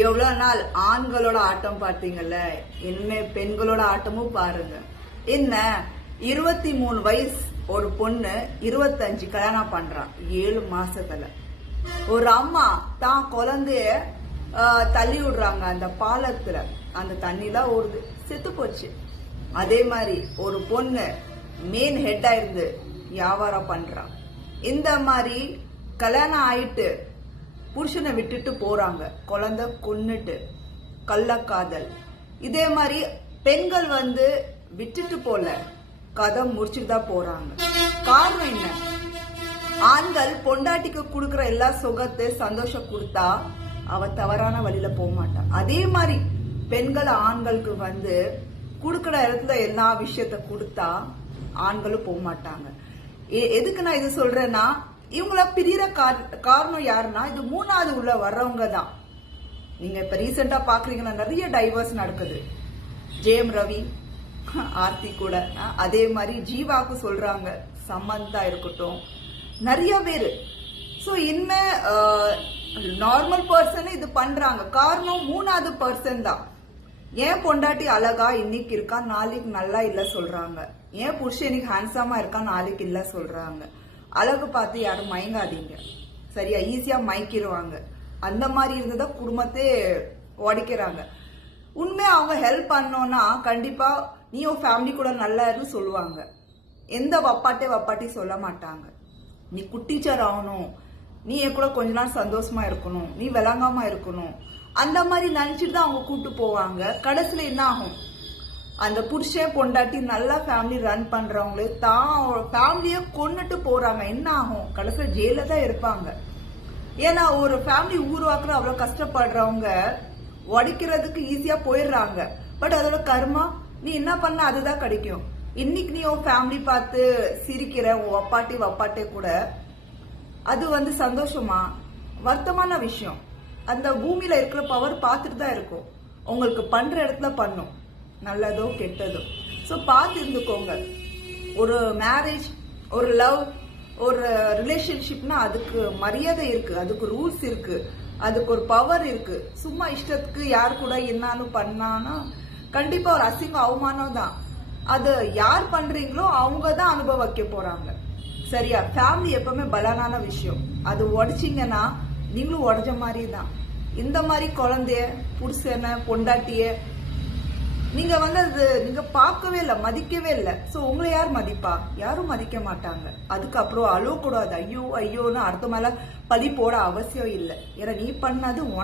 எவ்வளவு நாள் ஆண்களோட ஆட்டம் பார்த்தீங்கல்ல, இனிமே பெண்களோட ஆட்டமும் பாருங்க. என்ன 23 வயசு ஒரு பொண்ணு 25 கல்யாணம் பண்றான் 7 மாசத்துல. ஒரு அம்மா தான் குழந்தைய தள்ளி விடுறாங்க அந்த பாலத்துல, அந்த தண்ணிலாம் ஓடுது, செத்து போச்சு. அதே மாதிரி ஒரு பொண்ணு மெயின் ஹெட்டா இருந்து வியாபாரம் பண்றான். இந்த மாதிரி கல்யாணம் ஆயிட்டு புருஷனை விட்டுட்டு போறாங்க, குழந்தை கொன்னுட்டு, கள்ளக்காதல். இதே மாதிரி பெண்கள் விட்டுட்டு போல, கதை முடிச்சுட்டு தான் போறாங்க. காரணம் என்ன? ஆண்கள் பொண்டாட்டிக்கு கொடுக்கற எல்லா சுகத்தை சந்தோஷம் கொடுத்தா அவ தவறான வழியில போக மாட்டான். அதே மாதிரி பெண்கள் ஆண்களுக்கு கொடுக்கற இடத்துல எல்லா விஷயத்த கொடுத்தா ஆண்களும் போக மாட்டாங்க. எதுக்கு நான் இது சொல்றேன்னா, இவங்கள பிரிகிற காரணம் யாருன்னா, இது 3வது உள்ள வர்றவங்க தான். நீங்க இப்ப ரீசெண்டா பாக்குறீங்கன்னா நிறைய டைவர்ஸ் நடக்குது. ஜெயம் ரவி, ஆர்த்தி கூட, அதே மாதிரி ஜீவாக்கு சொல்றாங்க, சமந்தா இருக்கட்டும், நிறைய பேரு. சோ இனிமே நார்மல் பர்சன் இது பண்றாங்க. காரணம் 3வது பர்சன் தான். ஏன் பொண்டாட்டி அழகா இன்னைக்கு இருக்கா, நாளைக்கு நல்லா இல்ல சொல்றாங்க. ஏன் புருஷன் இன்னைக்கு ஹேண்ட்ஸமா இருக்கா, நாளைக்கு இல்ல சொல்றாங்க. அழகு பார்த்து யாரும் மயங்காதீங்க, சரியா? ஈஸியா மயக்கிடுவாங்க. அந்த மாதிரி இருந்ததா குடும்பத்தை உடைக்கிறாங்க. உண்மை அவங்க ஹெல்ப் பண்ணோம்னா கண்டிப்பா நீ உன் ஃபேமிலி கூட நல்லா இருந்து சொல்லுவாங்க. எந்த வப்பாட்டி சொல்ல மாட்டாங்க. நீ குட்டிச்சர் ஆகணும், நீ என் கூட கொஞ்ச நாள் சந்தோஷமா இருக்கணும், நீ விளங்காம இருக்கணும், அந்த மாதிரி நினைச்சிட்டு தான் அவங்க கூட்டு போவாங்க. கடைசியில என்ன ஆகும்? அந்த புருஷன் பொண்டாட்டி நல்லா ஃபேமிலி ரன் பண்றவங்களே தான் ஃபேமிலிய கொன்னுட்டு போறாங்க. என்ன ஆகும்? கடைசியில ஜெயில தான் இருப்பாங்க. ஏன்னா ஒரு ஃபேமிலி உருவாக்குற அவ்வளவு கஷ்டப்படுறவங்க உடைக்கிறதுக்கு ஈஸியா போயிடுறாங்க. பட் அதோட கர்மா நீ என்ன பண்ண அதுதான் கிடைக்கும். இன்னைக்கு நீ உன் ஃபேமிலி பார்த்து சிரிக்கிற உன் வப்பாட்டி கூட அது சந்தோஷமா? வருத்தமான விஷயம். அந்த பூமியில இருக்கிற பவர் பார்த்துட்டு தான் இருக்கும். உங்களுக்கு பண்ற இடத்துல பண்ணும், நல்லதோ கெட்டதோ. ஸோ பார்த்து இருந்துக்கோங்க. ஒரு மேரேஜ், ஒரு லவ், ஒரு ரிலேஷன்ஷிப்னா அதுக்கு மரியாதை இருக்கு, அதுக்கு ரூல்ஸ் இருக்கு, அதுக்கு ஒரு பவர் இருக்கு. சும்மா இஷ்டத்துக்கு யார் கூட என்னாலும் பண்ணானா கண்டிப்பா ஒரு அசிங்கம் அவமானம் தான். அது யார் பண்றீங்களோ அவங்க தான் அனுபவிக்க போறாங்க, சரியா? ஃபேமிலி எப்பவுமே பலனான விஷயம். அது உடைச்சிங்கன்னா நீங்களும் உடஞ்ச மாதிரி தான். இந்த மாதிரி குழந்தைய, புருஷனை, பொண்டாட்டிய நீங்க அது நீங்க பார்க்கவே இல்லை, மதிக்கவே இல்லை. சோ உங்களை யார் மதிப்பா? யாரும் மதிக்க மாட்டாங்க. அதுக்கப்புறம் அழுவக்கூடாது, ஐயோ ஐயோன்னு அடுத்த மேல பழி போட அவசியம் இல்லை. ஏன்னா நீ பண்ணது உனக்கு